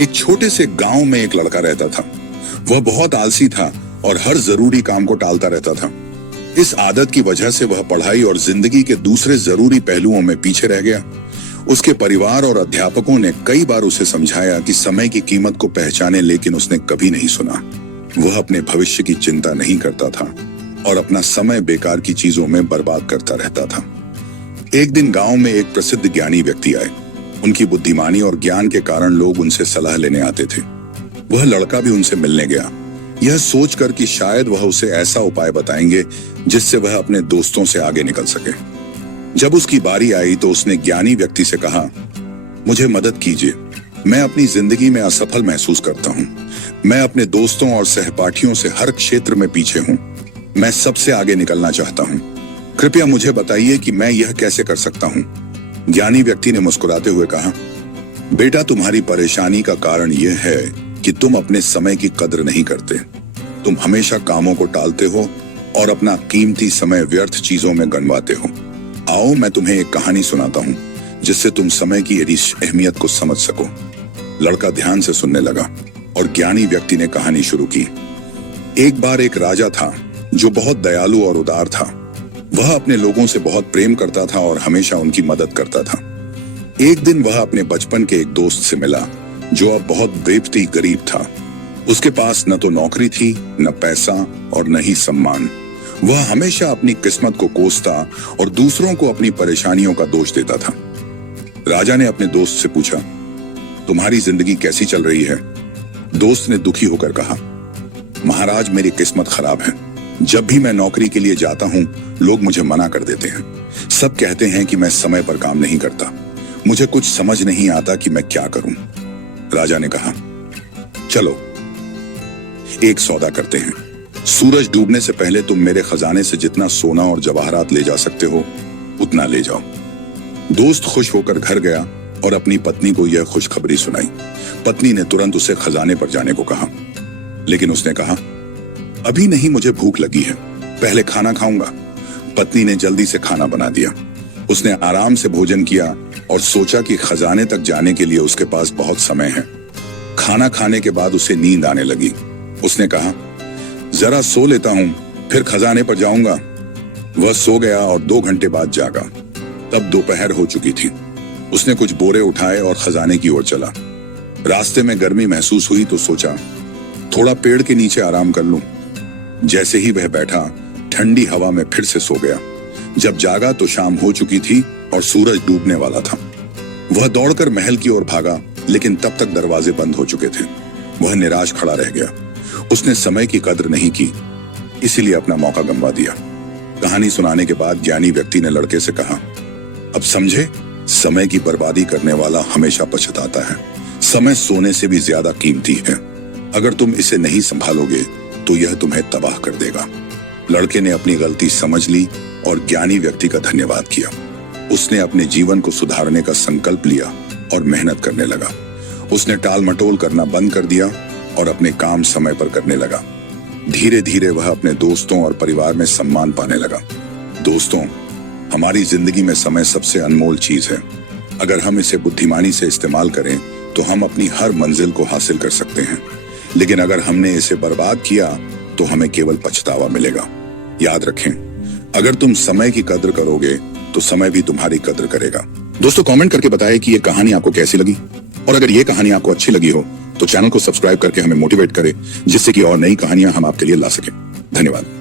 एक छोटे से गांव में एक लड़का रहता था। वह बहुत आलसी था और हर जरूरी काम को टालता रहता था। इस आदत की वजह से वह पढ़ाई और जिंदगी के दूसरे जरूरी पहलुओं में पीछे रह गया। उसके परिवार और अध्यापकों ने कई बार उसे समझाया कि समय की कीमत को पहचाने, लेकिन उसने कभी नहीं सुना। वह अपने भविष्य की चिंता नहीं करता था और अपना समय बेकार की चीजों में बर्बाद करता रहता था। एक दिन गांव में एक प्रसिद्ध ज्ञानी व्यक्ति आए। उनकी बुद्धिमानी और ज्ञान के कारण लोग उनसे सलाह लेने आते थे। वह लड़का भी उनसे मिलने गया, यह सोचकर कि शायद वह उसे ऐसा उपाय बताएंगे जिससे वह अपने दोस्तों से आगे निकल सके। जब उसकी बारी आई तो उसने ज्ञानी व्यक्ति से कहा, मुझे मदद कीजिए, मैं अपनी जिंदगी में असफल महसूस करता हूँ। मैं अपने दोस्तों और सहपाठियों से हर क्षेत्र में पीछे हूँ। मैं सबसे आगे निकलना चाहता हूँ। कृपया मुझे बताइए कि मैं यह कैसे कर सकता हूँ। ज्ञानी व्यक्ति ने मुस्कुराते हुए कहा, बेटा, तुम्हारी परेशानी का कारण यह है कि तुम अपने समय की कद्र नहीं करते। तुम हमेशा कामों को टालते हो और अपना कीमती समय व्यर्थ चीजों में गंवाते हो। आओ, मैं तुम्हें एक कहानी सुनाता हूँ जिससे तुम समय की अहमियत को समझ सको। लड़का ध्यान से सुनने लगा और ज्ञानी व्यक्ति ने कहानी शुरू की। एक बार एक राजा था जो बहुत दयालु और उदार था। वह अपने लोगों से बहुत प्रेम करता था और हमेशा उनकी मदद करता था। एक दिन वह अपने बचपन के एक दोस्त से मिला जो अब बहुत बेपत्ती गरीब था। उसके पास न तो नौकरी थी, न पैसा और न ही सम्मान। वह हमेशा अपनी किस्मत को कोसता और दूसरों को अपनी परेशानियों का दोष देता था। राजा ने अपने दोस्त से पूछा, तुम्हारी जिंदगी कैसी चल रही है? दोस्त ने दुखी होकर कहा, महाराज, मेरी किस्मत खराब है। जब भी मैं नौकरी के लिए जाता हूं, लोग मुझे मना कर देते हैं। सब कहते हैं कि मैं समय पर काम नहीं करता। मुझे कुछ समझ नहीं आता कि मैं क्या करूं। राजा ने कहा, चलो एक सौदा करते हैं। सूरज डूबने से पहले तुम मेरे खजाने से जितना सोना और जवाहरात ले जा सकते हो उतना ले जाओ। दोस्त खुश होकर घर गया और अपनी पत्नी को यह खुशखबरी सुनाई। पत्नी ने तुरंत उसे खजाने पर जाने को कहा, लेकिन उसने कहा, अभी नहीं, मुझे भूख लगी है, पहले खाना खाऊंगा। पत्नी ने जल्दी से खाना बना दिया। उसने आराम से भोजन किया और सोचा कि खजाने तक जाने के लिए उसके पास बहुत समय है। खाना खाने के बाद उसे नींद आने लगी। उसने कहा, जरा सो लेता हूं, फिर खजाने पर जाऊंगा। वह सो गया और 2 घंटे बाद जागा। तब दोपहर हो चुकी थी। उसने कुछ बोरे उठाए और खजाने की ओर चला। रास्ते में गर्मी महसूस हुई तो सोचा, थोड़ा पेड़ के नीचे आराम कर लूं। जैसे ही वह बैठा, ठंडी हवा में फिर से सो गया। जब जागा तो शाम हो चुकी थी और सूरज डूबने वाला था। वह दौड़कर महल की ओर भागा, लेकिन तब तक दरवाजे बंद हो चुके थे। वह निराश खड़ा रह गया। उसने समय की कद्र नहीं की, इसीलिए अपना मौका गंवा दिया। कहानी सुनाने के बाद ज्ञानी व्यक्ति ने लड़के से कहा, अब समझे, समय की बर्बादी करने वाला हमेशा पछताता है। समय सोने से भी ज्यादा कीमती है। अगर तुम इसे नहीं संभालोगे तो यह तुम्हें तबाह कर देगा। लड़के ने अपनी गलती समझ ली और ज्ञानी व्यक्ति का धन्यवाद किया। उसने अपने जीवन को सुधारने का संकल्प लिया और मेहनत करने लगा। उसने टाल मटोल करना बंद कर दिया और अपने काम समय पर करने लगा। धीरे धीरे वह अपने दोस्तों और परिवार में सम्मान पाने लगा। दोस्तों, हमारी जिंदगी में समय सबसे अनमोल चीज है। अगर हम इसे बुद्धिमानी से इस्तेमाल करें तो हम अपनी हर मंजिल को हासिल कर सकते हैं, लेकिन अगर हमने इसे बर्बाद किया तो हमें केवल पछतावा मिलेगा। याद रखें, अगर तुम समय की कद्र करोगे तो समय भी तुम्हारी कद्र करेगा। दोस्तों, कमेंट करके बताएं कि ये कहानी आपको कैसी लगी, और अगर ये कहानी आपको अच्छी लगी हो तो चैनल को सब्सक्राइब करके हमें मोटिवेट करें, जिससे कि और नई कहानियां हम आपके लिए ला सकें। धन्यवाद।